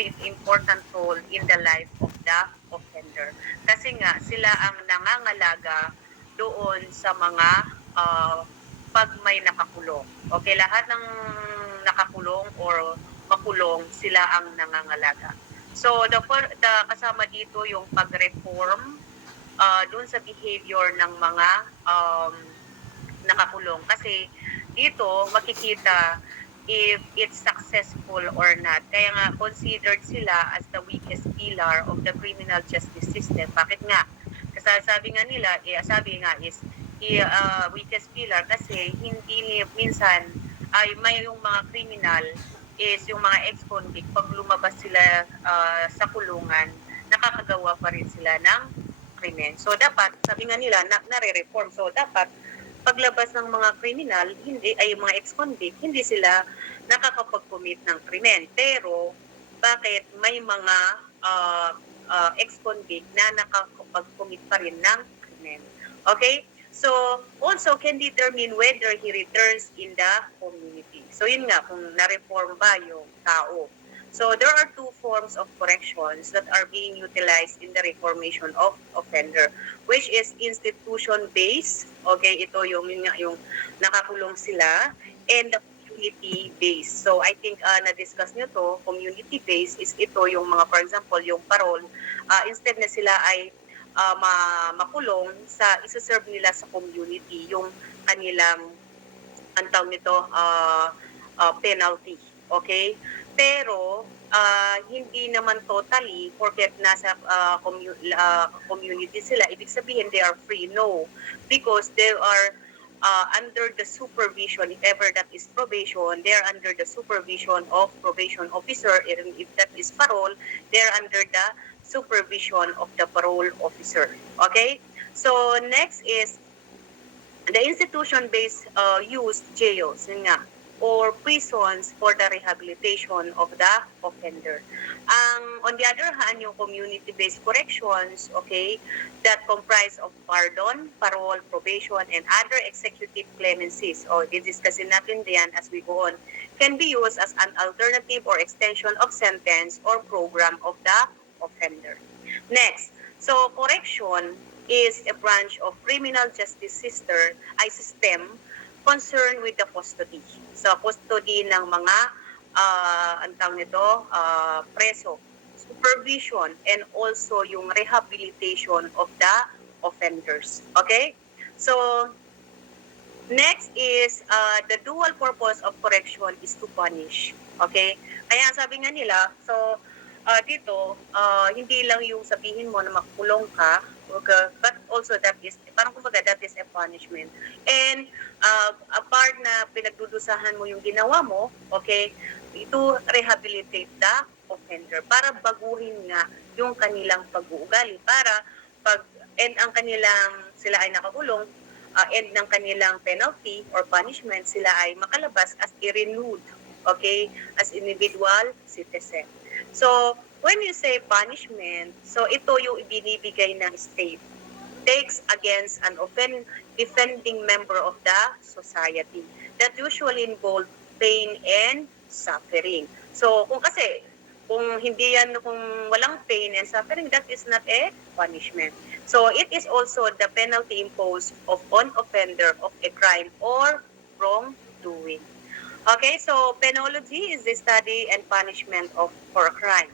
very important role in the life of the offender. Kasi nga, sila ang nangangalaga doon sa mga pag may nakakulong. Okay, lahat ng nakakulong or makulong, sila ang nangangalaga. So, the kasama dito yung pag-reform doon sa behavior ng mga nakakulong. Kasi dito makikita if it's successful or not. Kaya nga considered sila as the weakest pillar of the criminal justice system. Bakit nga? Kasi sabi nga nila, sabi nga is weakest pillar kasi hindi minsan ay may yung mga criminal is yung mga ex-convict, pag lumabas sila sa kulungan, nakakagawa pa rin sila ng krimen. So dapat, sabi nga nila, nare-reform. So dapat, paglabas ng mga kriminal, hindi ay mga ex-convict, hindi sila nakakapag-commit ng krimen. Pero bakit may mga ex-convict na nakakapag-commit pa rin ng krimen? Okay? So, also can determine whether he returns in the community. So, yun nga, kung na-reform ba yung tao. So, there are two forms of corrections that are being utilized in the reformation of offender, which is institution-based. Okay, ito yung nakakulong sila, and the community-based. So, I think na-discuss nyo to, community-based is ito yung mga, for example, yung parole, instead na sila ay makulong, isa-serve nila sa community yung kanilang antaw nito penalty. Okay? Pero hindi naman totally porket nasa community sila, ibig sabihin they are free. No. Because they are under the supervision, if ever that is probation, they are under the supervision of probation officer. If that is parole, they are under the supervision of the parole officer. Okay? So, next is the institution-based use jails, yun nga, or prisons for the rehabilitation of the offender. On the other hand, yung community-based corrections, okay, that comprise of pardon, parole, probation, and other executive clemencies, didiscusin natin diyan as we go on, can be used as an alternative or extension of sentence or program of the offender. Next, so correction is a branch of criminal justice system concerned with the custody. So, custody ng mga preso, supervision, and also yung rehabilitation of the offenders. Okay? So, next is the dual purpose of correction is to punish. Okay? Kaya sabi nga nila, so dito, hindi lang yung sabihin mo na makulong ka, but also that is, parang kumbaga, that is a punishment. And a part na pinagdudusahan mo yung ginawa mo, okay, to rehabilitate the offender para baguhin nga yung kanilang pag-uugali para pag end ang kanilang, sila ay nakakulong, end ng kanilang penalty or punishment, sila ay makalabas as a renewed, okay, as individual citizen. So, when you say punishment, so ito yung ibinibigay ng state, takes against an offending member of the society that usually involve pain and suffering. So, kung hindi yan, kung walang pain and suffering, that is not a punishment. So, it is also the penalty imposed on offender of a crime or wrongdoing. Okay, so penology is the study and punishment for a crime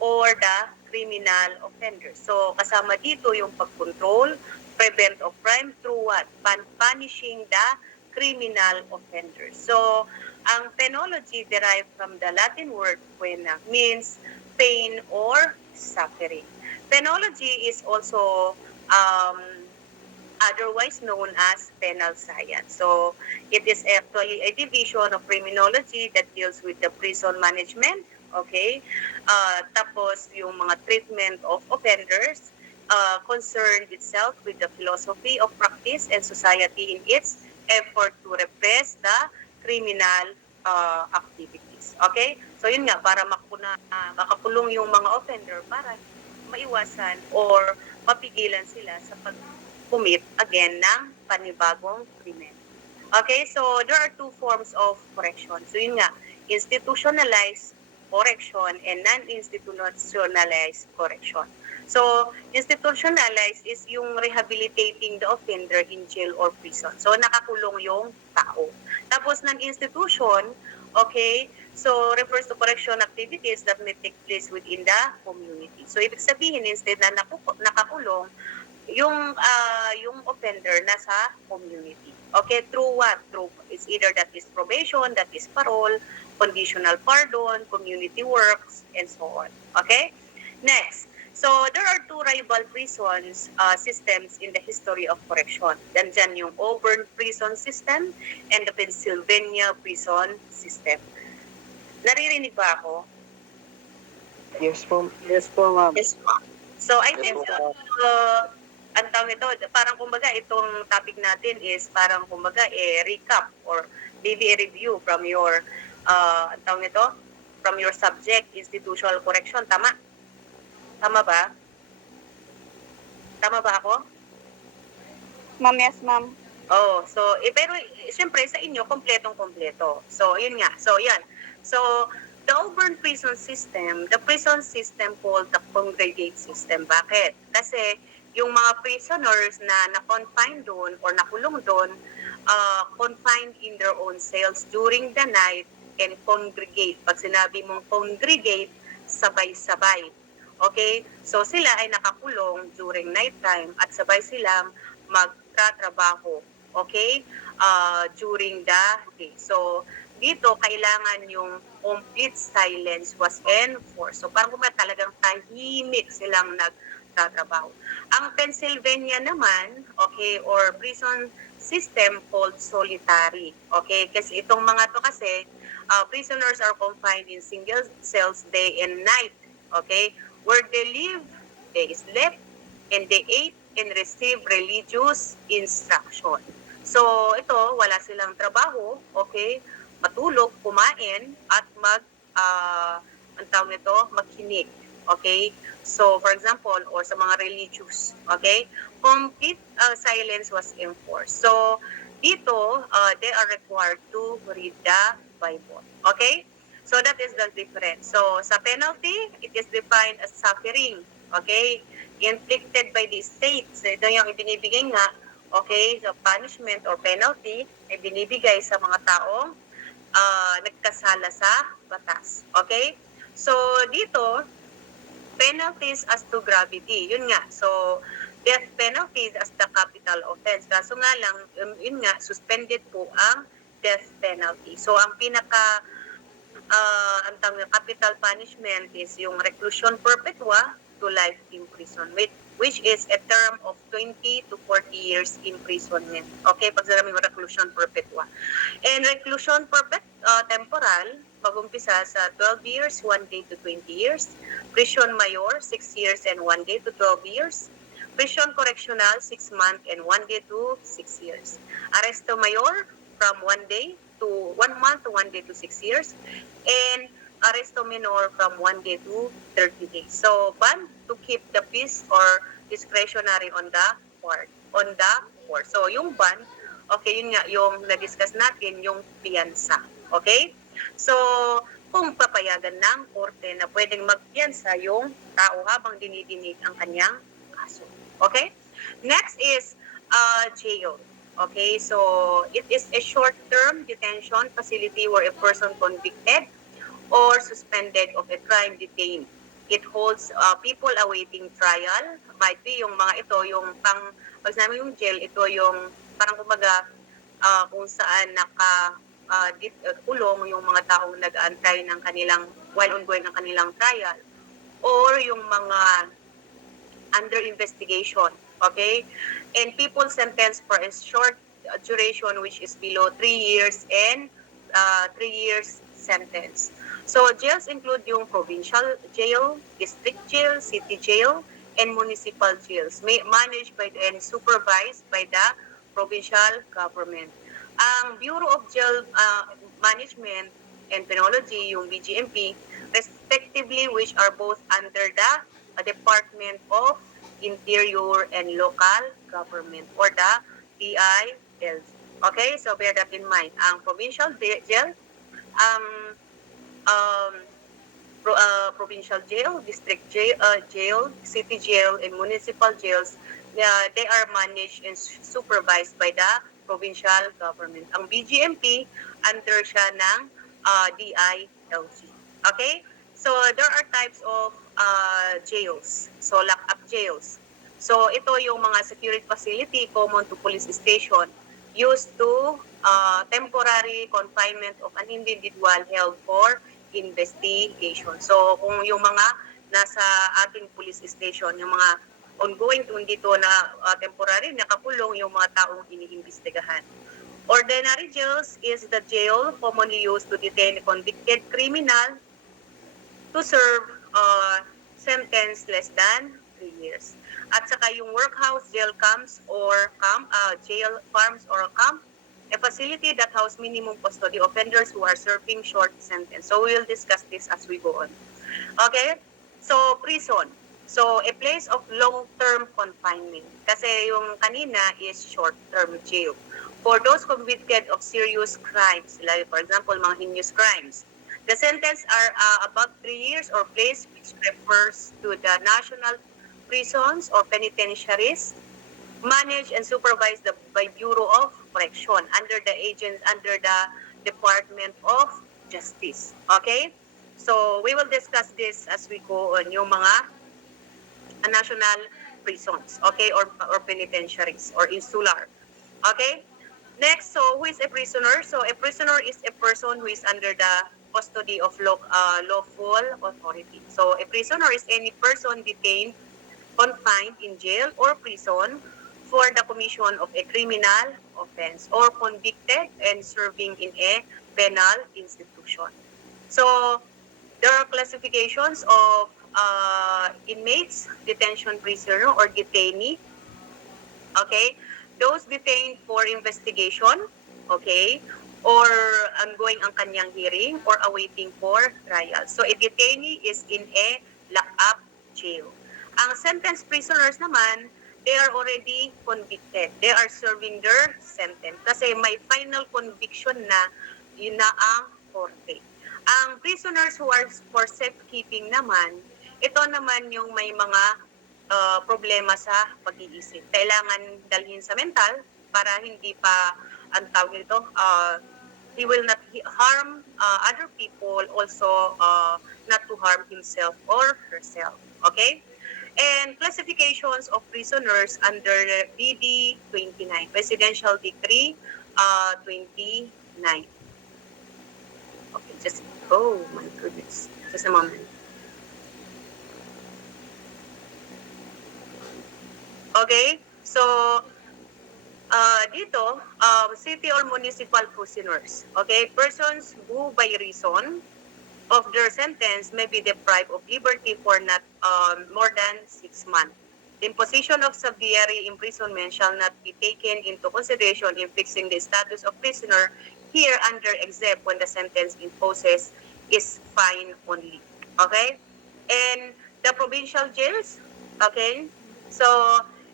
or the criminal offender. So kasama dito yung pag-control, prevent of crime through what? Punishing the criminal offender. So ang penology derived from the Latin word pena, means pain or suffering. Penology is also otherwise known as penal science. So, it is actually a division of criminology that deals with the prison management, okay? Tapos, yung mga treatment of offenders, concerned itself with the philosophy of practice and society in its effort to repress the criminal activities. Okay? So, yun nga, para makakulong yung mga offender para maiwasan or mapigilan sila sa pag-commit again ng panibagong krimen. Okay, so there are two forms of correction. So yun nga, institutionalized correction and non-institutionalized correction. So, institutionalized is yung rehabilitating the offender in jail or prison. So, nakakulong yung tao. Tapos ng institution, okay, so refers to correction activities that may take place within the community. So, ibig sabihin, instead na nakakulong, yung offender nasa community. Okay, through what? Through it's either that is probation, that is parole, conditional pardon, community works, and so on. Okay? Next. So, there are two rival prisons systems in the history of correction. Nandyan yung Auburn prison system and the Pennsylvania prison system. Naririnig ba ako? Yes po. Yes po, ma'am. Yes, ma'am. So, I Yes think, po, ang tawag ito, parang kumbaga itong topic natin is parang kumbaga recap or maybe a review from your, ang tawag nito, from your subject, institutional correction. Tama? Tama ba? Tama ba ako? Ma'am, yes, ma'am. Oh, so, pero siyempre sa inyo, kompletong-kompleto. So, yun nga. So, yan. So, the Auburn prison system, the prison system called the congregate system. Bakit? Kasi, yung mga prisoners na na-confine doon or nakulong doon, confined in their own cells during the night and congregate. Pag sinabi mong congregate, sabay-sabay. Okay? So, sila ay nakakulong during nighttime at sabay silang magtatrabaho. Okay? During the day. So, dito, kailangan yung complete silence was enforced. So, parang talagang tahimik silang nagtatrabaho. Ang Pennsylvania naman, okay, or prison system called solitary. Okay? Kasi itong mga to kasi, prisoners are confined in single cells day and night. Okay? Where they live, they slept, and they ate and received religious instruction. So, ito, wala silang trabaho, okay? Matulog, kumain, at ang tawag nito, maghinig. Okay? So, for example, or sa mga religious, okay? Complete silence was enforced. So, dito, they are required to read the Bible. Okay? So, that is the difference. So, sa penalty, it is defined as suffering. Okay? Inflicted by the state. So, ito yung ibinibigay nga, okay? So, punishment or penalty ay binibigay sa mga taong nagkasala sa batas. Okay? So, dito, penalties as to gravity. Yun nga. So, death penalty as the capital offense. Kaso nga lang, yun nga, suspended po ang death penalty. So, ang ang capital punishment is yung reclusion perpetua to life imprisonment, which is a term of 20 to 40 years imprisonment. Okay, pag sabi mo reclusion perpetua. And reclusion temporal, mag-umpisa sa 12 years, 1 day to 20 years. Prison mayor, 6 years and 1 day to 12 years. Prison correctional, 6 months and 1 day to 6 years. Arresto mayor, from 1 day to 1 month to 1 day to 6 years. And arresto minor from 1 day to 30 days. So, ban to keep the peace or discretionary on the court. So, yung ban, okay, yun nga, yung na-discuss natin, yung piyansa. Okay? So, kung papayagan ng korte na pwedeng magpiyansa yung tao habang dinidinig ang kanyang kaso. Okay? Next is jail. Okay, so it is a short-term detention facility where a person convicted or suspended of a crime detained. It holds people awaiting trial. Might be yung mga ito, yung pag sinabi yung jail, ito yung parang kumaga kung saan kulong yung mga taong nag-aantay ng kanilang, while ongoing ng kanilang trial. Or yung mga under investigation. Okay? And people sentenced for a short duration which is below 3 years and 3 years sentence. So, jails include yung provincial jail, district jail, city jail, and municipal jails managed by and supervised by the provincial government. Ang Bureau of Jail Management and Penology, yung BGMP, respectively, which are both under the Department of Interior and Local Government or the PILG. Okay, so bear that in mind. Ang provincial jail, provincial jail, district jail, city jail, and municipal jails, they are managed and supervised by the provincial government. Ang BGMP, under siya ng DILG. Okay? So, there are types of jails. So, lock-up jails. So, ito yung mga security facility common to police station used to temporary confinement of an individual held for investigation. So, kung yung mga nasa ating police station, yung mga ongoing kung dito na temporary, nakakulong yung mga taong iniimbestigahan. Ordinary jails is the jail commonly used to detain a convicted criminal to serve sentence less than 3 years. At saka yung workhouse, jail camps or jail farms or camp, a facility that house minimum custody offenders who are serving short sentence. So we will discuss this as we go on. Okay? So prison. So a place of long-term confinement. Kasi yung kanina is short-term jail. For those convicted of serious crimes, like for example, mga heinous crimes, the sentence are about 3 years or place which refers to the national prisons or penitentiaries managed and supervised by Bureau of Correction under the Department of Justice. Okay? So we will discuss this as we go on yung mga national prisons, okay, or penitentiaries or insular. Okay? Next, so who is a prisoner? So a prisoner is a person who is under the custody of lawful authority. So a prisoner is any person detained, confined in jail or prison for the commission of a criminal offense or convicted and serving in a penal institution. So there are classifications of inmates, detention prisoner or detainee. Okay? Those detained for investigation, okay, or ongoing ang kanyang hearing or awaiting for trial. So a detainee is in a lock-up jail. Ang sentenced prisoners naman, they are already convicted. They are serving their sentence kasi may final conviction na yun na ang korte. Ang prisoners who are for safekeeping naman, ito naman yung may mga problema sa pag-iisip. Kailangan dalhin sa mental para hindi pa, ang tawag nito, he will not harm other people, also not to harm himself or herself. Okay? And classifications of prisoners under BD 29, Presidential Decree 29. Okay, just, oh my goodness. Just a moment. Okay, so dito, city or municipal prisoners, okay, persons who by reason of their sentence may be deprived of liberty for not more than 6 months. The imposition of subsidiary imprisonment shall not be taken into consideration in fixing the status of prisoner here under except when the sentence imposes is fine only. Okay? And the provincial jails, okay? So,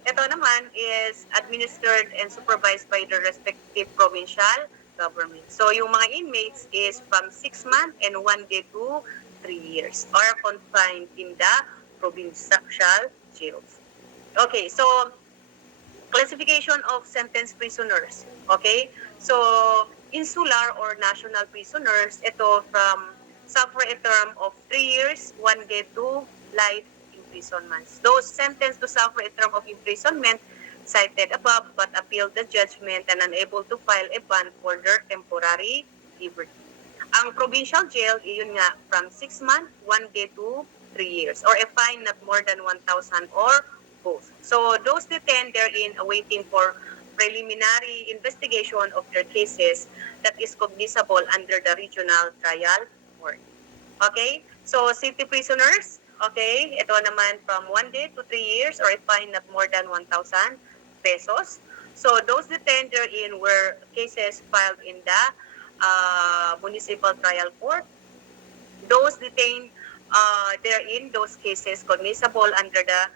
ito naman is administered and supervised by the respective provincial government. So, yung mga inmates is from 6 months and 1 day to 3 years are confined in the provincial jails. Okay, so classification of sentenced prisoners. Okay, so insular or national prisoners, ito from suffer a term of 3 years, 1 day to life imprisonment. Those sentenced to suffer a term of imprisonment cited above but appealed the judgment and unable to file a bond for their temporary liberty. Ang provincial jail, yun nga, from 6 months, 1 day to 3 years, or a fine not more than 1,000 or both. So those detained therein awaiting for preliminary investigation of their cases that is cognizable under the regional trial court. Okay? So city prisoners, okay, ito naman from 1 day to 3 years or a fine not more than 1,000 pesos. So those detained therein were cases filed in the municipal trial court. Those detained therein, those cases cognizable under the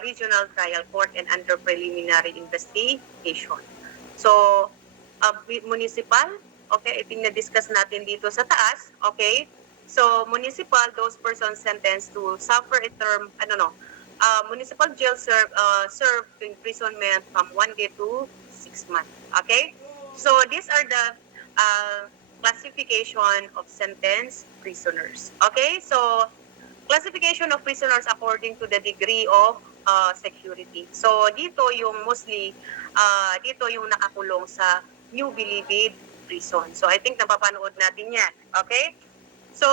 regional trial court and under preliminary investigation. So, municipal, okay, ito na-discuss natin dito sa taas, okay? So, municipal, those persons sentenced to suffer a term, municipal jail serve imprisonment from 1 day to 6 months. Okay? So, these are the classification of sentenced prisoners. Okay? So, classification of prisoners according to the degree of security. So, dito yung mostly, dito yung nakakulong sa New Bilibid prison. So, I think napapanood natin yan. Okay? So,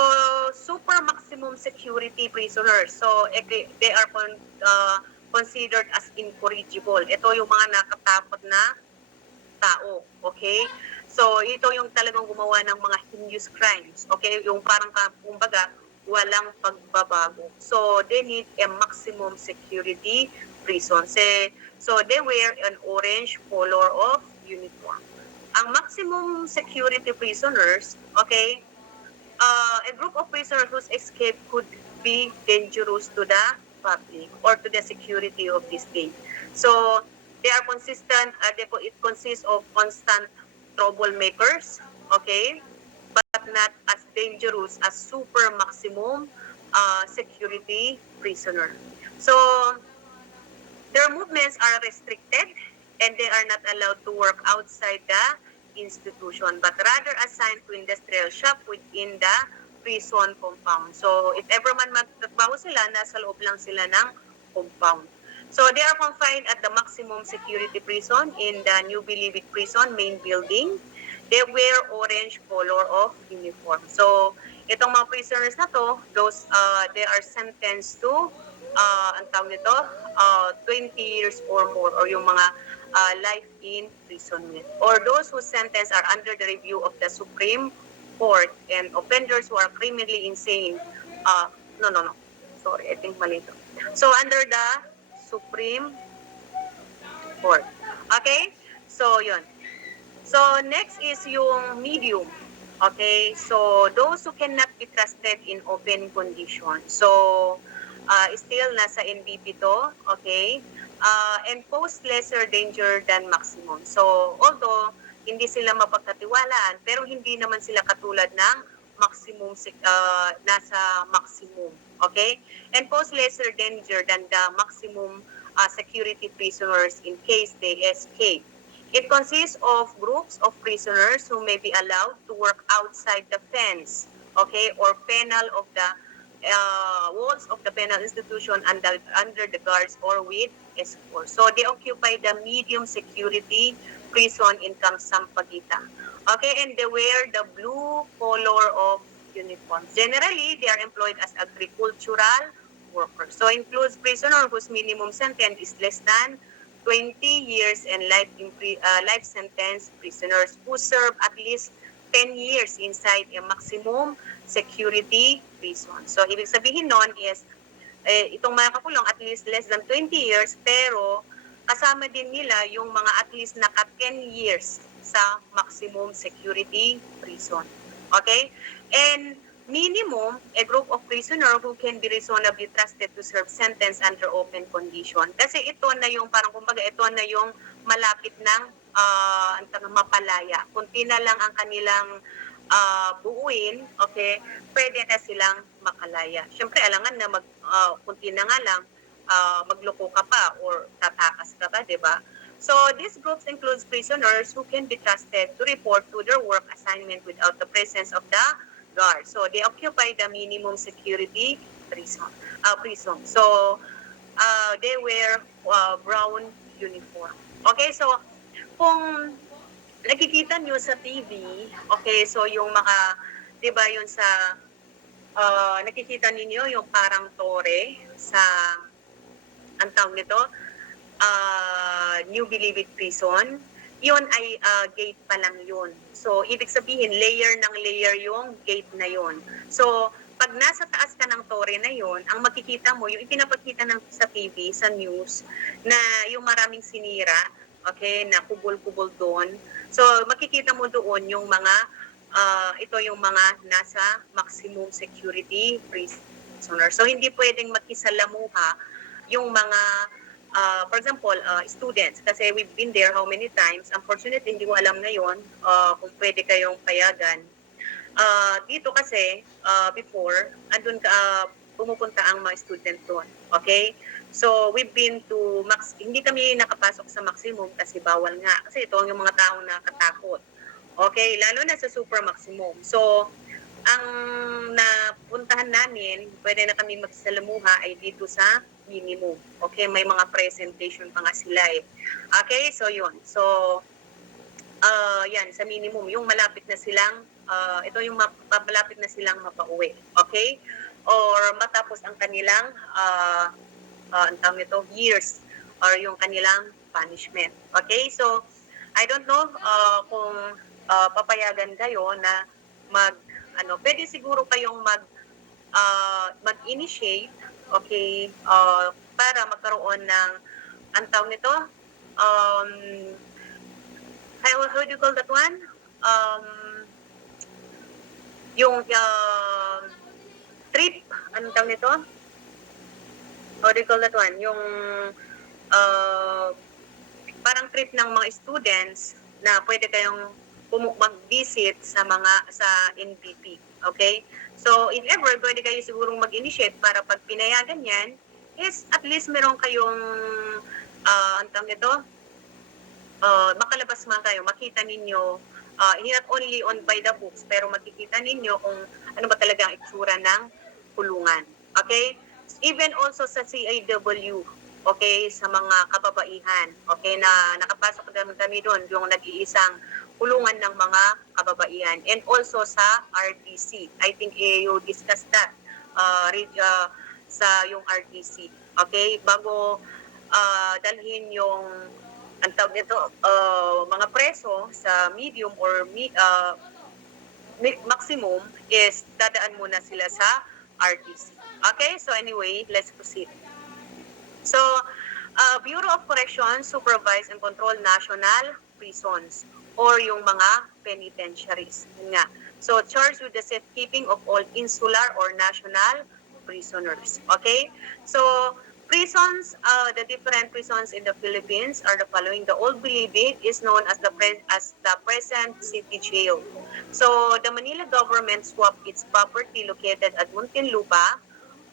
super maximum security prisoners. So, they are considered as incorrigible. Ito yung mga nakatakot na tao. Okay? So, ito yung talagang gumawa ng mga heinous crimes. Okay? Yung parang, kumbaga, walang pagbabago. So, they need a maximum security prison. So, they wear an orange color of uniform. Ang maximum security prisoners, okay, a group of prisoners whose escape could be dangerous to the public or to the security of the state. So, they are consistent, it consists of constant troublemakers, okay, but not as dangerous as super maximum security prisoner. So, their movements are restricted and they are not allowed to work outside the institution but rather assigned to industrial shop within the prison compound. So, if ever man magtrabaho sila, nasa loob lang sila ng compound. So, they are confined at the maximum security prison in the New Bilibid prison main building. They wear orange color of uniform. So, itong mga prisoners na to, those, they are sentenced to, ang tawag nito, 20 years or more, or yung mga life in imprisonment. Or those whose sentence are under the review of the Supreme Court and offenders who are criminally insane. Sorry, I think mali ito. So, under the Supreme Court. Okay? So, yun. So, next is yung medium. Okay? So, those who cannot be trusted in open conditions. So, still nasa NBP to. Okay? And pose lesser danger than maximum. So, although hindi sila mapagkatiwalaan, pero hindi naman sila katulad ng maximum, nasa maximum. Okay? And pose lesser danger than the maximum security prisoners in case they escape. It consists of groups of prisoners who may be allowed to work outside the fence, okay, or penal of the walls of the penal institution under the guards or with escort. So they occupy the medium security prison in Camp Sampaguita. Okay, and they wear the blue color of uniforms. Generally, they are employed as agricultural workers. So includes prisoner whose minimum sentence is less than 20 years and life sentence prisoners who serve at least 10 years inside a maximum security prison. So, ibig sabihin nun is, itong mga kakulong at least less than 20 years, pero kasama din nila yung mga at least naka 10 years sa maximum security prison. Okay? And minimum, a group of prisoner who can be reasonably trusted to serve sentence under open condition. Kasi ito na yung, parang kumbaga, ito na yung malapit ng mapalaya. Kunti na lang ang kanilang buuin, okay, pwede na silang makalaya. Siyempre, alangan na kunti na nga lang, magloko ka pa or tatakas ka pa, di ba? So, these groups includes prisoners who can be trusted to report to their work assignment without the presence of the guard. So, they occupy the minimum security prison. So, they wear brown uniform. Okay, so, kung nakikita nyo sa TV, okay, so yung mga, di ba yun sa, nakikita ninyo yung parang tore sa, ang tawag nito, New Bilibid Prison, yun ay gate pa lang yun. So, ibig sabihin, layer ng layer yung gate na yun. So, pag nasa taas ka ng tore na yun, ang makikita mo, yung ipinapakita sa TV, sa news, na yung maraming sinira, okay, na kubol-kubol doon. So, makikita mo doon yung mga, ito yung mga nasa maximum security prisoner. So, hindi pwedeng makisalamuha yung mga, for example, students. Kasi we've been there how many times. Unfortunately, hindi ko alam na yon kung pwede kayong payagan Dito kasi, before, andun ka, pumupunta ang mga student doon. Okay? So, we've been to hindi kami nakapasok sa maximum kasi bawal nga. Kasi ito yung mga taong nakatakot. Okay? Lalo na sa super maximum. So, ang napuntahan namin, pwede na kami magsalamuha ay dito sa minimum. Okay? May mga presentation pa nga sila eh. Okay? So, yun. So, yan, sa minimum. Yung malapit na silang, ito yung malapit na silang mapauwi. Okay? Or matapos ang kanilang ang tawag nito, years or yung kanilang punishment. Okay? So, I don't know kung papayagan kayo na pwede siguro kayong mag-initiate, okay, para magkaroon ng, ang tawag nito, how do you call that one? Yung trip, anong tawag nito? How do you call that one? Yung parang trip ng mga students na pwede kayong mag-visit sa NPP. Okay? So, if ever, pwede kayo sigurong mag-initiate para pag pinayagan yan, is at least meron kayong, ang tawag nito, makalabas man kayo, makita ninyo, not only on by the books, pero makikita ninyo kung ano ba talaga ang itsura ng kulungan. Okay? Even also sa CIW, okay, sa mga kababaihan, okay, na nakapasok kami doon, yung nag-iisang kulungan ng mga kababaihan. And also sa RTC. I think you discussed that sa yung RTC. Okay? Bago dalhin yung ang tawag nito, mga preso sa medium or maximum is dadaan muna sila sa RTC. Okay? So anyway, let's proceed. So, Bureau of Corrections supervise and control national prisons or yung mga penitentiaries. Yun nga. So, charged with the safekeeping of all insular or national prisoners. Okay? So, prisons, the different prisons in the Philippines are the following. The Old Bilibid is known as the present city jail. So, the Manila government swapped its property located at Muntinlupa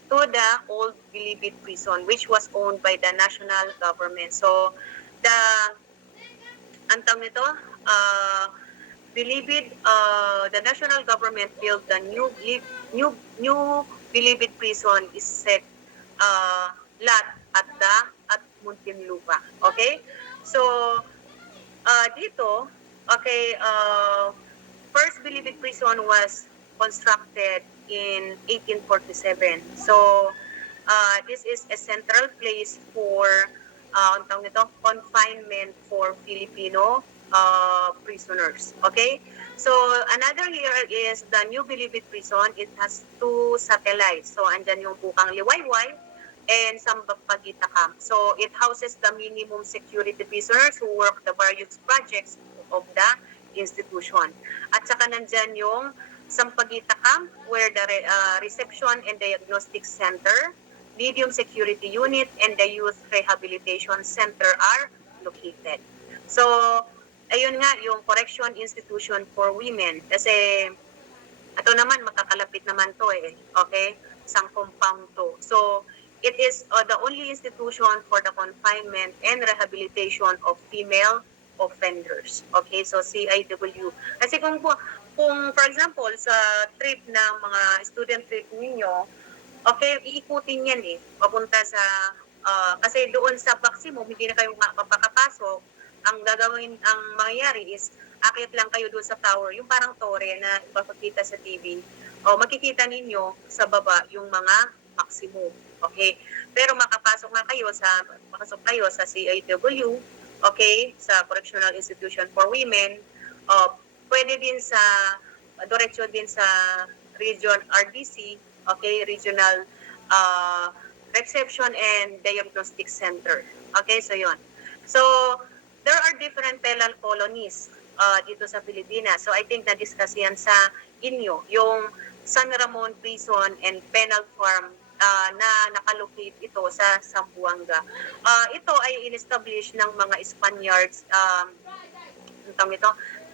to the Old Bilibid prison, which was owned by the national government. So, ang tawag nito, Bilibid, the national government built the new Bilibid prison is set lot at Muntinlupa. Okay? So, dito, okay, first Bilibid prison was constructed in 1847. So, this is a central place for confinement for Filipino prisoners. Okay? So, another here is the New Bilibid prison. It has 2 satellites. So, andyan yung Bukang Liwayway and Sambapagita Camp. So, it houses the minimum security prisoners who work the various projects of the institution. At saka nandyan yung Sampaguita Camp where the reception and diagnostic center, medium security unit, and the youth rehabilitation center are located. So, ayun nga, yung correction institution for women. Kasi, ito naman, makakalapit naman to eh. Okay? Isang compound to. So, it is the only institution for the confinement and rehabilitation of female offenders. Okay? So, CIW. Kasi kung for example, sa trip ng mga student trip ninyo, okay, iikutin yan eh. Papunta sa, kasi doon sa maximum, hindi na kayo mapapakapasok. Ang mangyayari is, akit lang kayo doon sa tower, yung parang tore na ipapakita sa TV. O makikita ninyo sa baba yung mga maximum. Okay? Pero makapasok kayo sa CIW, okay, sa Correctional Institution for Women, pwede din diretso din sa Region RDC, okay, Regional Reception and Diagnostic Center. Okay, so yon. So, there are different penal colonies dito sa Pilipinas. So, I think na-discuss yan sa inyo, yung San Ramon Prison and Penal Farm na nakalocate ito sa Zamboanga. Ito ay in-establish ng mga Spaniards,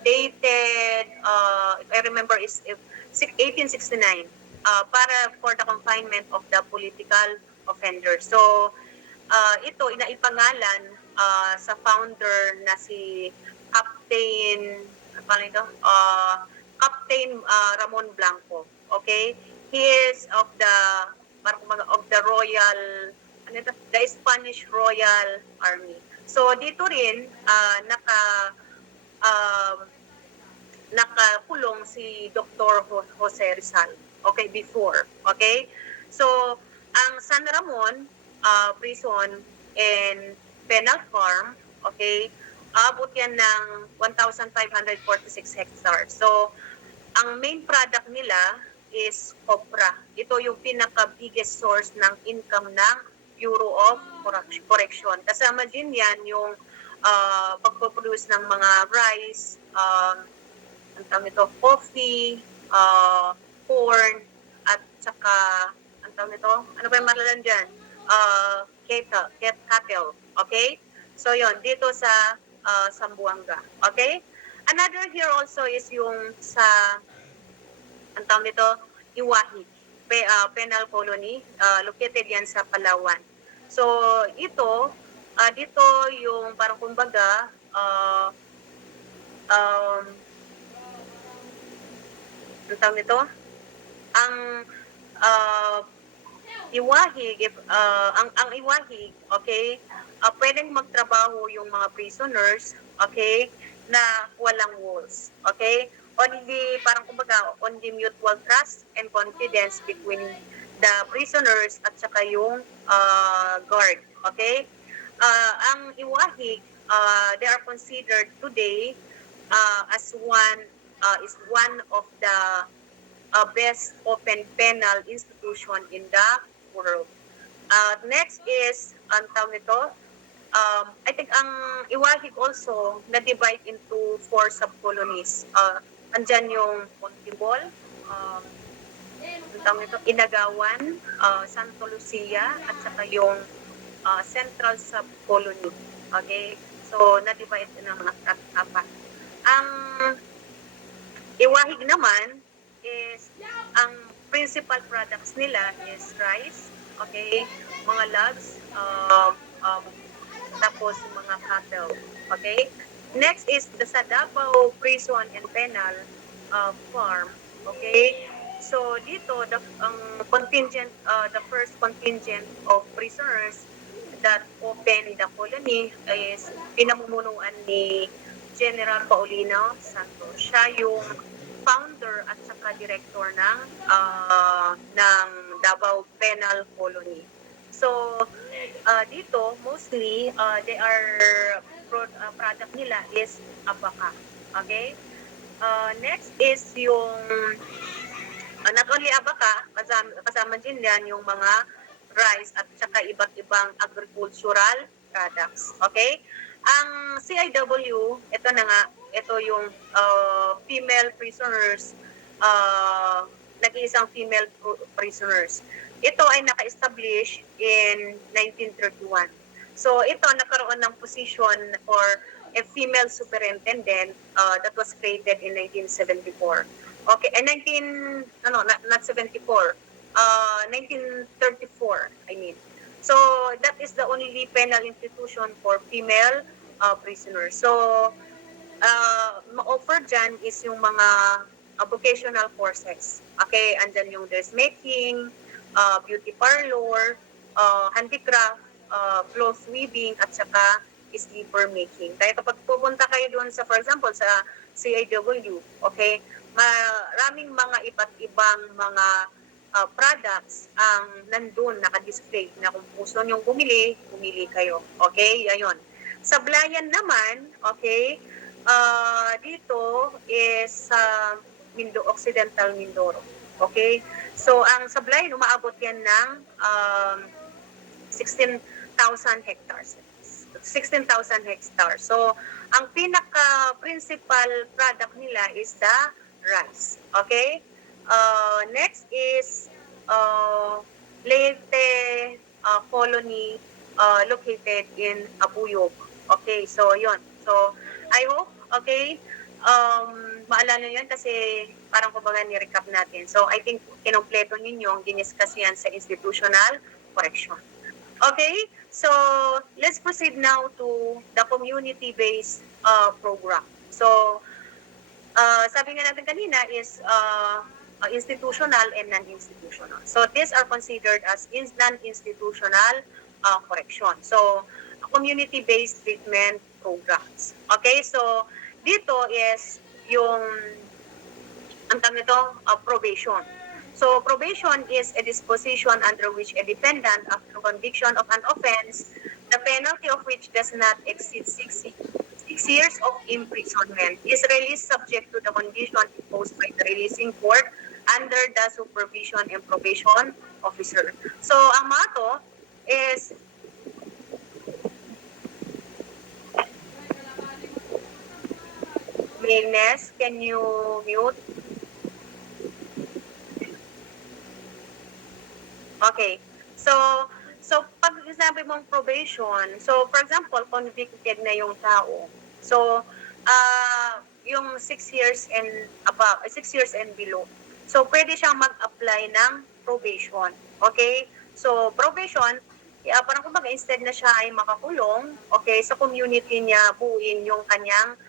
dated, if I remember, is 1869, para for the confinement of the political offender. So, ito inaipangalan sa founder na si Captain, paano ito? Captain Ramon Blanco. Okay? He is of the Royal, ano ito? The Spanish Royal Army. So dito rin nakakulong si Dr. Jose Rizal. Okay, before. Okay? So ang San Ramon prison and penal farm, okay, abot yan ng 1,546 hectares. So, ang main product nila is copra. Ito yung pinaka-biggest source ng income ng Bureau of Correction. Kasama din yan yung pagpo-produce ng mga rice, coffee, corn, at saka, ano ba yung malalan dyan? Cattle. Okay? So, yon dito sa Zamboanga. Okay? Another here also is yung sa Iwahig penal colony, located yan sa Palawan. So ito dito yung parang kumbaga ang Iwahig, ang Iwahig, okay, pwedeng magtrabaho yung mga prisoners, okay, na walang walls, okay? Parang kumbaga, on the mutual trust and confidence between the prisoners at saka yung guard, okay? Ang Iwahig, they are considered today as one of the best open penal institution in the world. Next is, I think ang Iwahig also na-divide into 4 sub-colonies. Andyan yung Montibol, Inagawan, Santo Lucia, at saka yung Central Sub-Colony. Okay? So, na-divide ng mga apat. Ang Iwahig naman is, ang principal products nila is rice, okay, mga logs, tapos mga cattle, okay. Next is the Davao Prison and Penal Farm, okay. So dito the first contingent of prisoners that opened the colony is pinamumunuan ni General Paulino Santos. Siya yung founder at saka director ng Davao Penal Colony. So dito mostly they are product nila is abaka. Okay? Next is yung not only abaka, kasama din yan yung mga rice at saka iba't ibang agricultural products. Okay? Ang CIW, ito yung female prisoners, nag-iisang female prisoners. Ito ay naka-establish in 1931. So ito nagkaroon ng position for a female superintendent that was created in 1974. Okay, not 74. 1934, I mean. So that is the only penal institution for female prisoners. So ma-offer dyan is yung mga vocational courses. Okay, andyan yung dressmaking, beauty parlor, handicraft, cloth weaving, at saka slipper making. Kaya kapag pupunta kayo doon sa, for example, sa CIW, okay, maraming mga iba't ibang mga products ang nandun naka-display na kung gusto nyong pumili kayo. Okay, ayun. Sa Blayan naman, okay, dito is sa Occidental Mindoro. Okay? So, ang Sablayan, umaabot yan ng 16,000 hectares. 16,000 hectares. So, ang pinaka-principal product nila is the rice. Okay? Next is Leyte colony located in Abuyog. Okay, so yun. So, I hope, okay, maalala nyo yun kasi parang kumbaga ni-recap natin. So, I think kinompleto ninyo, giniscuss yan sa institutional correction. Okay? So, let's proceed now to the community-based program. So, sabi nga natin kanina is institutional and non-institutional. So, these are considered as non-institutional correction. So, community-based treatment programs. Okay? So, dito is yung ang tawag nito, probation. So, probation is a disposition under which a defendant, after conviction of an offense, the penalty of which does not exceed 6 years of imprisonment, is released subject to the condition imposed by the releasing court under the supervision and probation officer. So, ang motto is Ines, can you mute? Okay. So pag sinabi mong probation, so for example, convicted na yung tao. So yung 6 years and above, 6 years and below. So pwede siyang mag-apply ng probation. Okay? So probation, parang kumbaga instead na siya ay makakulong, okay, sa community niya buuin yung kanyang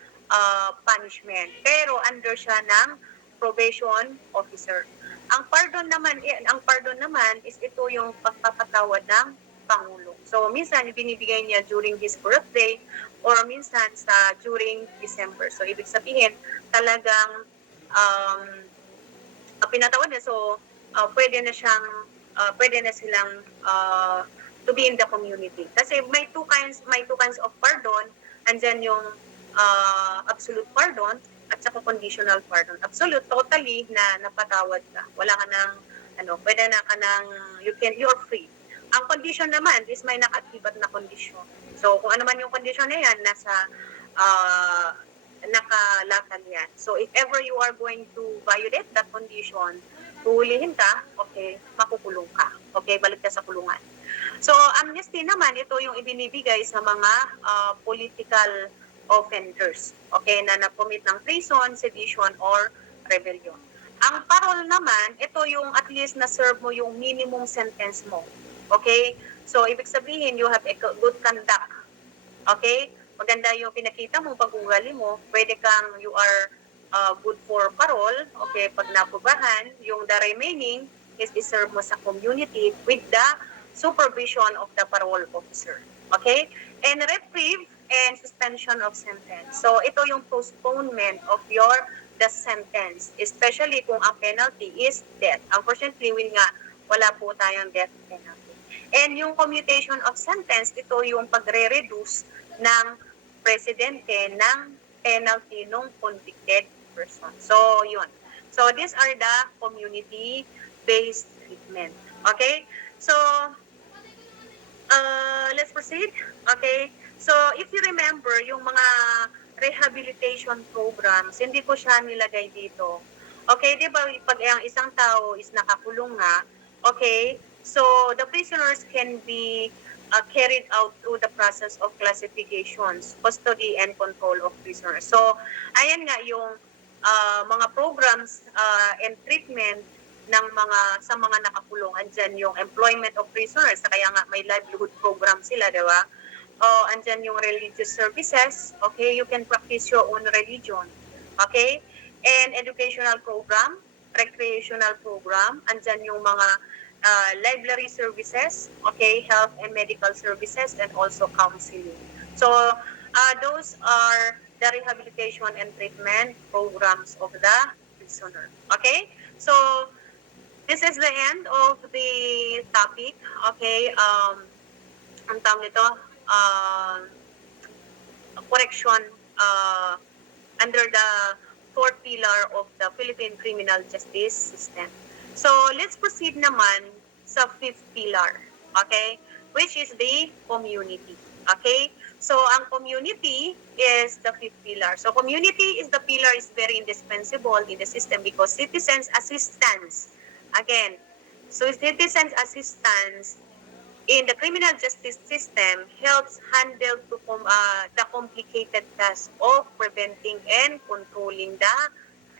punishment. Pero under siya ng probation officer. Ang pardon naman is ito yung pagpapatawad ng Pangulo. So minsan binibigay niya during his birthday or minsan during December. So ibig sabihin talagang pinatawad niya. So pwede na silang to be in the community. Kasi may two kinds of pardon. Andyan yung absolute pardon at saka conditional pardon. Absolute, totally na napatawad ka. Wala ka ng, pwede na ka ng, you're free. Ang condition naman is may nakatibat na condition. So, kung ano man yung condition na yan, nakalakal yan. So, if ever you are going to violate that condition, huhulihin ka, okay, makukulong ka. Okay, balik ka sa kulungan. So, amnesty naman, ito yung ibinibigay sa mga political offenders, okay, na na-commit ng treason, sedition, or rebellion. Ang parol naman, ito yung at least na-serve mo yung minimum sentence mo. Okay? So, ibig sabihin, you have a good conduct. Okay? Maganda yung pinakita mo, pag-ugali mo, pwede kang, you are good for parol, okay, pag napubahan, yung the remaining is iserve mo sa community with the supervision of the parole officer. Okay? And reprieve and suspension of sentence. So, ito yung postponement of the sentence, especially kung ang penalty is death. Unfortunately, wala po tayong death penalty. And yung commutation of sentence, ito yung pagre-reduce ng presidente ng penalty ng convicted person. So, yun. So, these are the community-based treatment. Okay? So, let's proceed. Okay? So, if you remember, yung mga rehabilitation programs, hindi ko siya nilagay dito. Okay, di ba, pag ang isang tao is nakakulong nga, okay, so the prisoners can be carried out through the process of classifications, custody, and control of prisoners. So, ayan nga yung mga programs and treatment ng sa mga nakakulong. Andyan yung employment of prisoners, kaya nga may livelihood program sila, di ba? Andyan yung religious services, okay, you can practice your own religion, okay, and educational program, recreational program, andyan yung mga library services, okay, health and medical services, and also counseling. So, those are the rehabilitation and treatment programs of the prisoner, okay? So, this is the end of the topic, okay, ang tawag nito, correction under the fourth pillar of the Philippine criminal justice system. So, let's proceed naman sa fifth pillar, okay, which is the community, okay? So, ang community is the fifth pillar. So, community is the pillar is very indispensable in the system because citizens assistance, again, so citizens assistance in the criminal justice system helps handle the complicated task of preventing and controlling the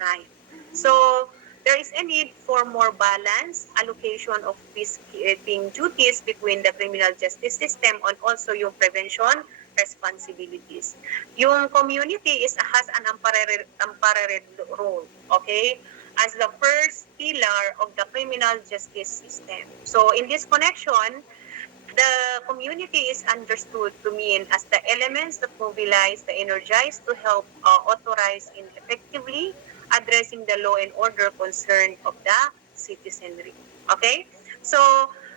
crime. So there is a need for more balanced allocation of peacekeeping duties between the criminal justice system and also yung prevention responsibilities. Yung community has an unparalleled role, okay, as the first pillar of the criminal justice system. So in this connection, the community is understood to mean as the elements that mobilize the energized to help authorize in effectively addressing the law and order concern of the citizenry. Okay? So,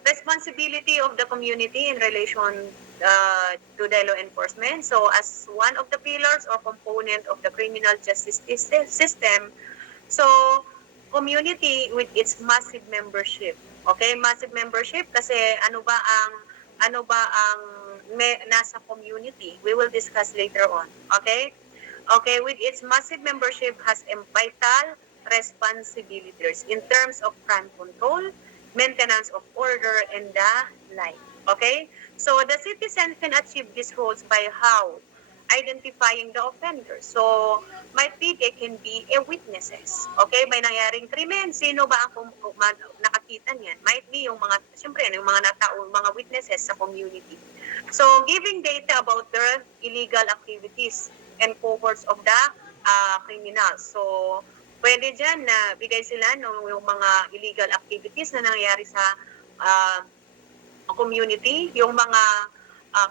responsibility of the community in relation to the law enforcement. So, as one of the pillars or component of the criminal justice system, so community with its massive membership. Okay, massive membership kasi ano ba ang nasa community. We will discuss later on. Okay? Okay, with its massive membership has vital responsibilities in terms of crime control, maintenance of order, and the like. Okay? So the citizen can achieve these roles by how? Identifying the offenders. So, might be they can be witnesses. Okay? May nangyaring krimen, sino ba ang nakakita niyan? Might be yung mga, siyempre, yung mga natao, mga witnesses sa community. So, giving data about their illegal activities and cohorts of the criminals. So, pwede dyan na bigay sila yung mga illegal activities na nangyayari sa community, yung mga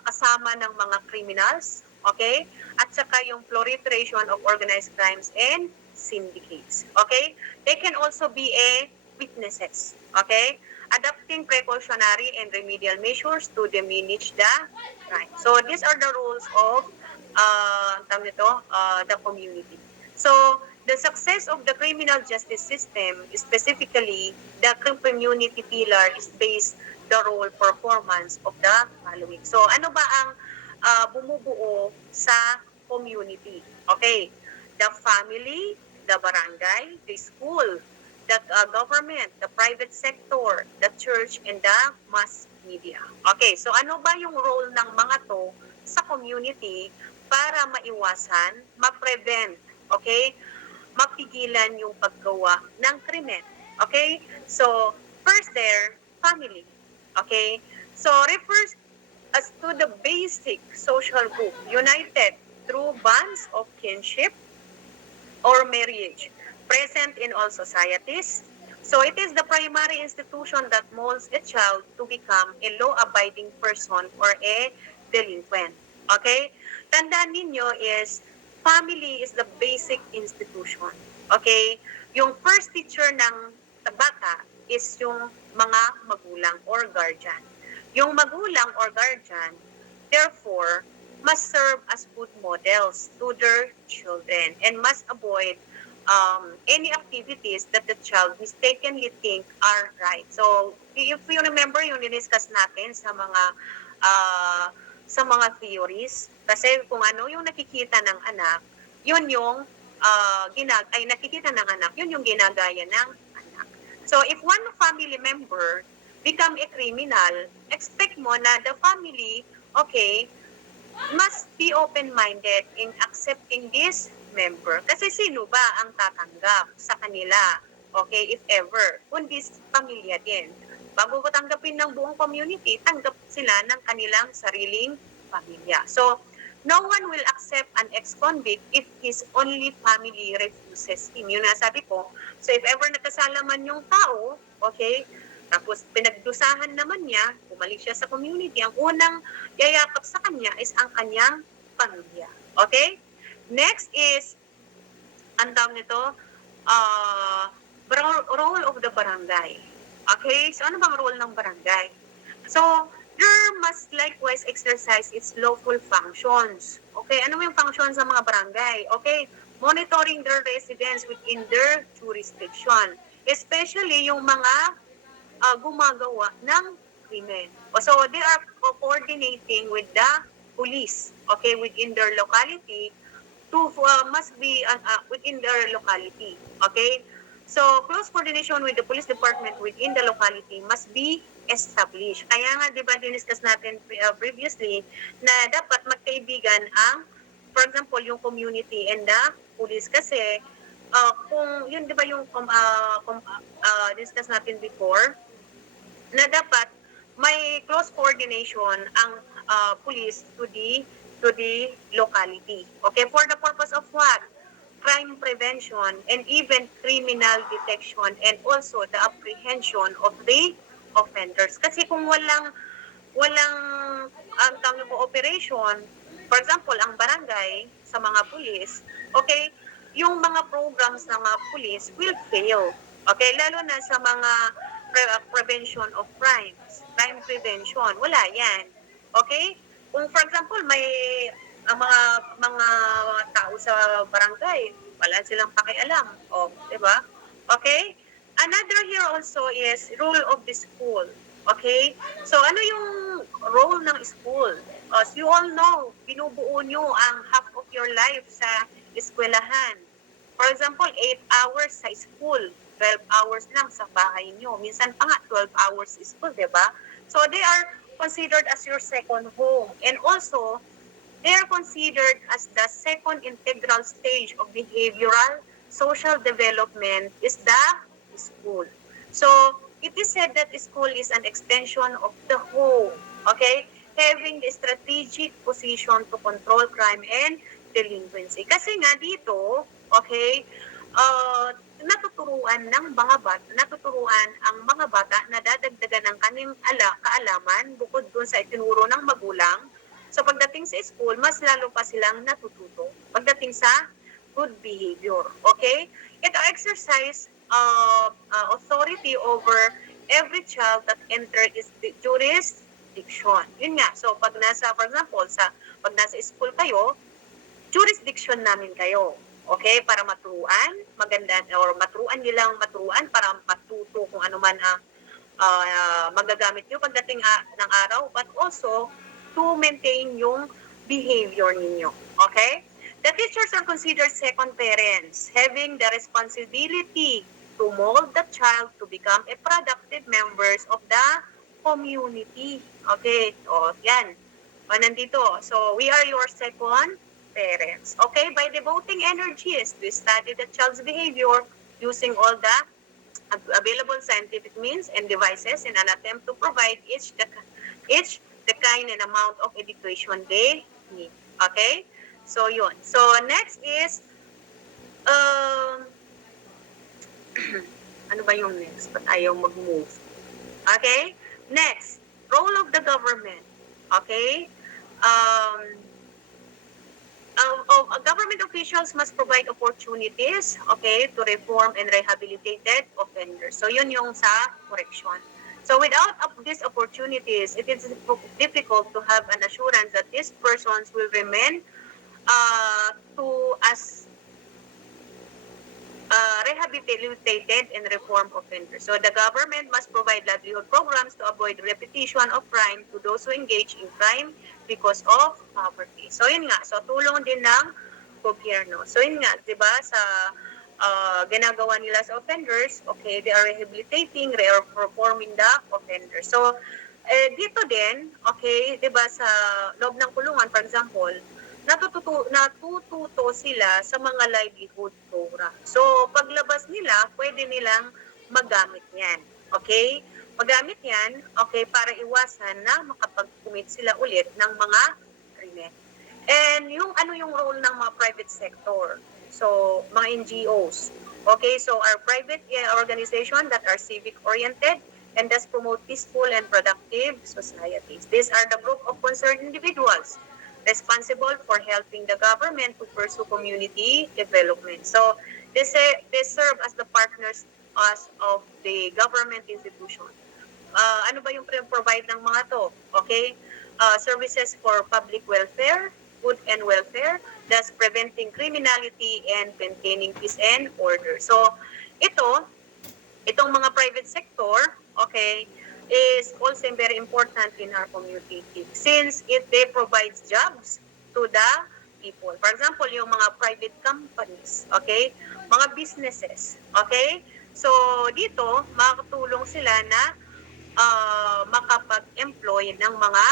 kasama ng mga criminals, okay? At saka yung proliferation of organized crimes and syndicates, okay? They can also be witnesses, okay? Adopting precautionary and remedial measures to diminish the crime. So these are the rules of the community. So the success of the criminal justice system, specifically the community pillar, is based the role performance of the following. So ano ba ang bumubuo sa community? Okay, the family, the barangay, the school, the government, the private sector, the church, and the mass media. Okay, so ano ba yung role ng mga to sa community para maiwasan, ma-prevent, okay, mapigilan yung paggawa ng krimen. Okay, so first there, family. Okay, so refers as to the basic social group united through bonds of kinship or marriage present in all societies. So it is the primary institution that molds a child to become a law-abiding person or a delinquent. Okay? Tandaan ninyo is family is the basic institution. Okay? Yung first teacher ng bata is yung mga magulang or guardian. Yung magulang or guardian, therefore, must serve as good models to their children and must avoid any activities that the child mistakenly think are right. So, if you remember yung diniscuss natin sa mga theories, kasi kung ano yung nakikita ng anak, yun yung nakikita ng anak, yun yung ginagaya ng anak. So, if one family member become a criminal, expect mo na the family, okay, must be open-minded in accepting this member. Kasi sino ba ang tatanggap sa kanila? Okay, if ever, kundi pamilya din. Bago ko tanggapin ng buong community, tanggap sila ng kanilang sariling pamilya. So, no one will accept an ex-convict if his only family refuses him. Yun na sabi ko. So, if ever nagkasalaman yung tao, okay, tapos pinagdusahan naman niya, bumalik siya sa community, ang unang yayakap sa kanya is ang kanyang pamilya. Okay? Next is, ang tawag nito, role of the barangay. Okay? So, ano bang role ng barangay? So, there must likewise exercise its lawful functions. Okay? Ano yung functions ng mga barangay? Okay? Monitoring their residents within their jurisdiction. Especially yung mga gumagawa ng krimen. So, they are coordinating with the police, okay, within their locality must be within their locality, okay? So, close coordination with the police department within the locality must be establish. Kaya nga, di ba, diniscuss natin previously na dapat magkaibigan ang, for example, yung community and the police. Kasi, kung yun, di ba, yung discuss natin before, na dapat may close coordination ang police to the locality. Okay, for the purpose of what? Crime prevention and even criminal detection and also the apprehension of the offenders. Kasi kung walang ang tawag po operation, for example, ang barangay sa mga pulis, okay, yung mga programs ng mga pulis will fail. Okay, lalo na sa mga prevention of crimes, crime prevention, wala yan. Okay? Kung for example, may mga tao sa barangay, wala silang pakialam. O, di ba? Okay? Another here also is role of the school. Okay? So, ano yung role ng school? As you all know, binubuo nyo ang half of your life sa eskwelahan. For example, 8 hours sa school, 12 hours lang sa bahay nyo. Minsan pa nga, 12 hours school, di ba? So, they are considered as your second home. And also, they are considered as the second integral stage of behavioral social development is the school. So, it is said that school is an extension of the home, okay? Having the strategic position to control crime and delinquency. Kasi nga dito, okay, natuturuan ang mga bata na dadagdagan ng kanilang kaalaman bukod dun sa itinuro ng magulang. So pagdating sa school, mas lalo pa silang natututo pagdating sa good behavior. Okay? Ito exercise authority over every child that enter is jurisdiction. Yun nga. So pag nasa, for example, pag nasa school kayo, jurisdiction namin kayo. Okay, para maturuan, maganda, or maturuan nilang maturuan para matuto kung ano man ang magagamit nyo pagdating ng araw, but also to maintain yung behavior ninyo. Okay? The teachers are considered second parents, having the responsibility to mold the child to become a productive members of the community. Okay, o yan. Nandito. So, we are your second parents. Okay, by devoting energies to study the child's behavior using all the available scientific means and devices in an attempt to provide each the kind and amount of education they need. Okay? So, yun. So, next is ano ba yung next? Ba't ayaw mag-move? Okay? Next, role of the government. Okay? Government officials must provide opportunities, okay, to reform and rehabilitated offenders. So yun yung sa correction. So without these opportunities, it is difficult to have an assurance that these persons will remain rehabilitated and reformed offenders. So the government must provide livelihood programs to avoid repetition of crime to those who engage in crime because of poverty. So yun nga, so tulong din ng gobyerno. So yun nga, 'di ba, sa ginagawa nila sa offenders, okay, they are rehabilitating, reforming the offenders. So dito din, okay, 'di ba, sa loob ng kulungan, for example, natututo sila sa mga livelihood program. So paglabas nila, pwede nilang magamit 'yan. Okay? Magamit 'yan, okay, para iwasan na makapag-commit sila ulit ng mga krimen. And yung role ng mga private sector. So, mga NGOs. Okay, so our private organization that are civic-oriented and thus promote peaceful and productive societies. These are the group of concerned individuals responsible for helping the government to pursue community development. So, they serve as the partners of the government institution. Ano ba yung provide ng mga to? Okay? Services for public welfare, food and welfare, thus preventing criminality and maintaining peace and order. So, itong mga private sector, okay, is also very important in our community since they provide jobs to the people. For example, yung mga private companies, okay, mga businesses, okay. So, dito, makakatulong sila na makapag-employ ng mga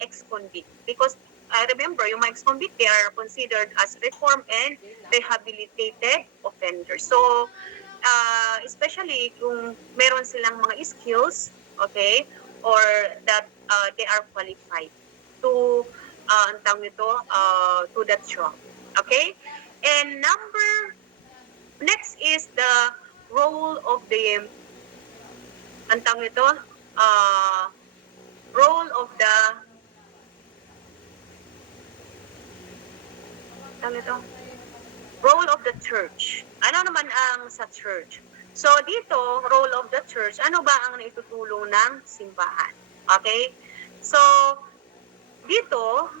ex-convict. Because I remember, yung mga ex-convict, they are considered as reformed and rehabilitated offenders. So, especially kung meron silang mga skills, okay, or that they are qualified to, ang tawag nito, to that job. Okay? And next is the role of the, ang tawag nito, role of the, tawag nito, role of the church. Ano naman ang sa church? So dito, role of the church, ano ba ang naitutulong ng simbahan? Okay? So dito,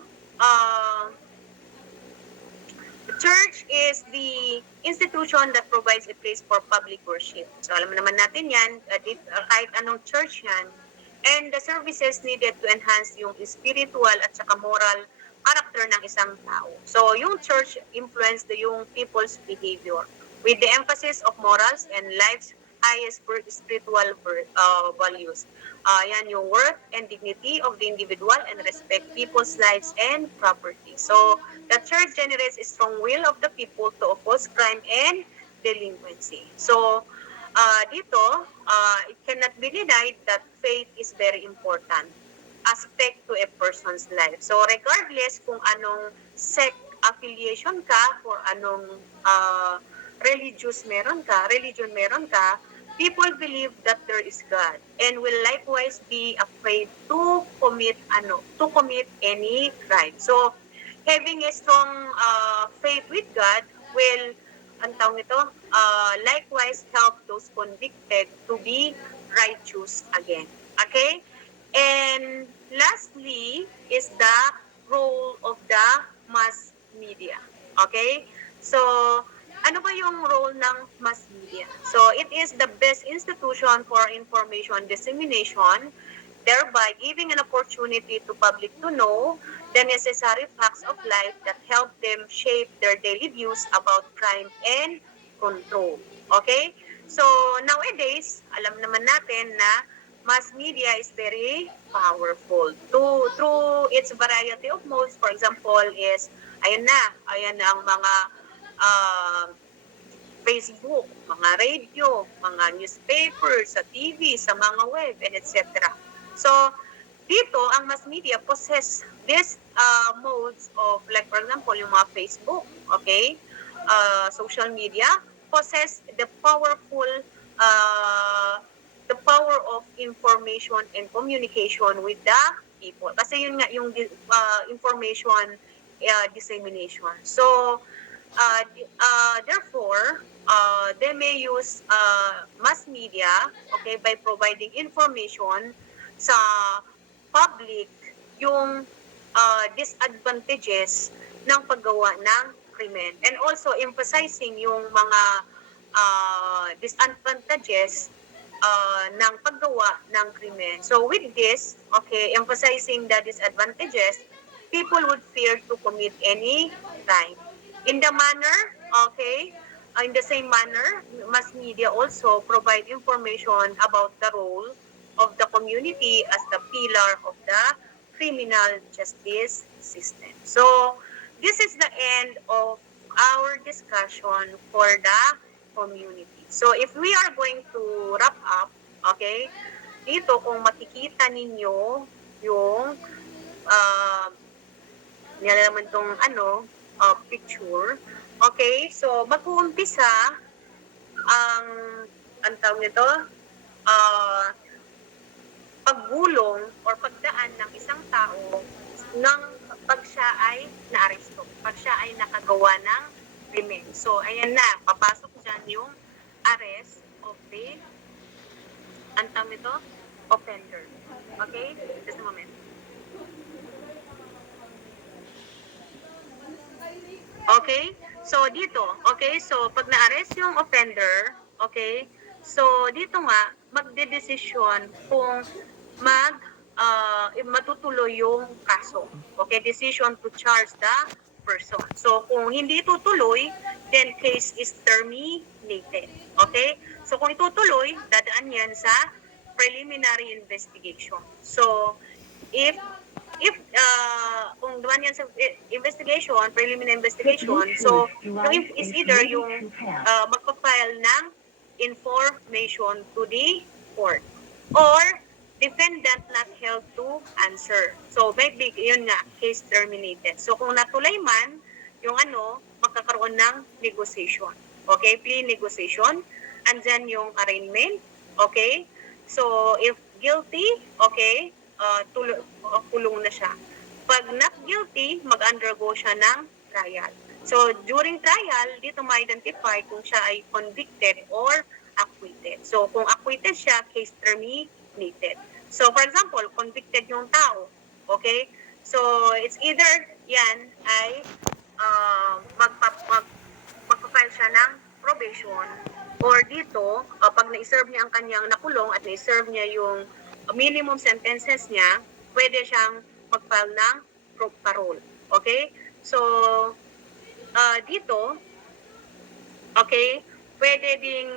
the church is the institution that provides a place for public worship. So alam naman natin yan, kahit anong church yan, and the services needed to enhance yung spiritual at saka moral character ng isang tao. So, yung church influenced yung people's behavior with the emphasis of morals and life's highest spiritual values. Yan yung worth and dignity of the individual and respect people's lives and property. So, the church generates a strong will of the people to oppose crime and delinquency. So, dito, it cannot be denied that faith is very important aspect to a person's life. So regardless kung anong sect affiliation ka, or anong religion meron ka, people believe that there is God and will likewise be afraid to commit any crime. So having a strong faith with God will likewise help those convicted to be righteous again. Okay? And lastly is the role of the mass media. Okay? So, ano ba yung role ng mass media? So, it is the best institution for information dissemination, thereby giving an opportunity to public to know the necessary facts of life that help them shape their daily views about crime and control. Okay? So, nowadays, alam naman natin na mass media is very powerful through its variety of modes. For example, is ayan na ang mga Facebook, mga radio, mga newspapers, sa TV, sa mga web, and etc. So, dito, ang mass media possess these modes of, like for example, yung mga Facebook, okay, social media, possess the power of information and communication with the people. Kasi yun nga yung information dissemination. So, therefore, they may use mass media, okay, by providing information sa public yung disadvantages ng paggawa ng krimen, and also emphasizing yung mga disadvantages ng paggawa ng krimen. So with this, okay, emphasizing the disadvantages, people would fear to commit any crime. In the same manner, mass media also provide information about the role of the community as the pillar of the criminal justice system. So this is the end of our discussion for the community. So if we are going to wrap up, okay, dito kung makikita ninyo yung nilalaman tong picture, okay, so mag-uumpisa ang tawag nito, paggulong or pagdaan ng isang tao ng pag siya ay naaresto, pag siya ay nakagawa ng krimen. So ayan na, papasok dyan yung arrest of the offender. Okay? Just a moment. Okay? So, dito, okay? So, pag na-arrest yung offender, okay? So, dito nga, magdedesisyon kung matutuloy yung kaso. Okay? Decision to charge the person. So, kung hindi tutuloy, then case is terminated. Okay? So, kung itutuloy, dadaan yan sa preliminary investigation. So, if kung duman yan sa investigation, preliminary investigation, so yung is either yung magpa-file ng information to the court or defendant not held to answer. So maybe yun nga, case terminated. So kung natuloy man yung magkakaroon ng negotiation. Okay, plea negotiation, and then yung arraignment. Okay, so if guilty, okay, kulong na siya. Pag not guilty, mag-undergo siya ng trial. So, during trial, dito ma-identify kung siya ay convicted or acquitted. So, kung acquitted siya, case terminated. So, for example, convicted yung tao. Okay? So, it's either yan ay magpa-file siya ng probation or dito, pag na-serve niya ang kanyang nakulong at na-serve niya yung minimum sentences niya, pwede siyang mag-file ng parole. Okay? So, dito, okay, pwede ding,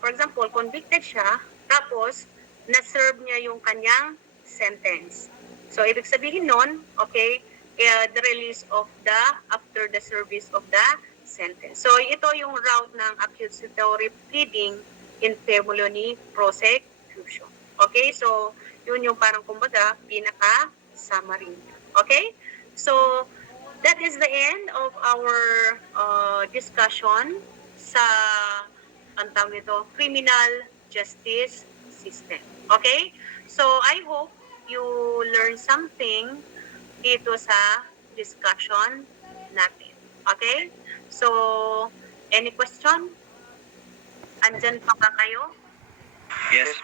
for example, convicted siya, tapos, na-serve niya yung kanyang sentence. So, ibig sabihin nun, okay, the release of after the service of the sentence. So, ito yung route ng accusatory pleading in favor ni prosecution. Okay, so yun yung parang kumbaga pinaka-summary. Okay, so that is the end of our discussion sa criminal justice system. Okay, so I hope you learn something dito sa discussion natin. Okay, so any question? Andyan pa ba kayo? Yes.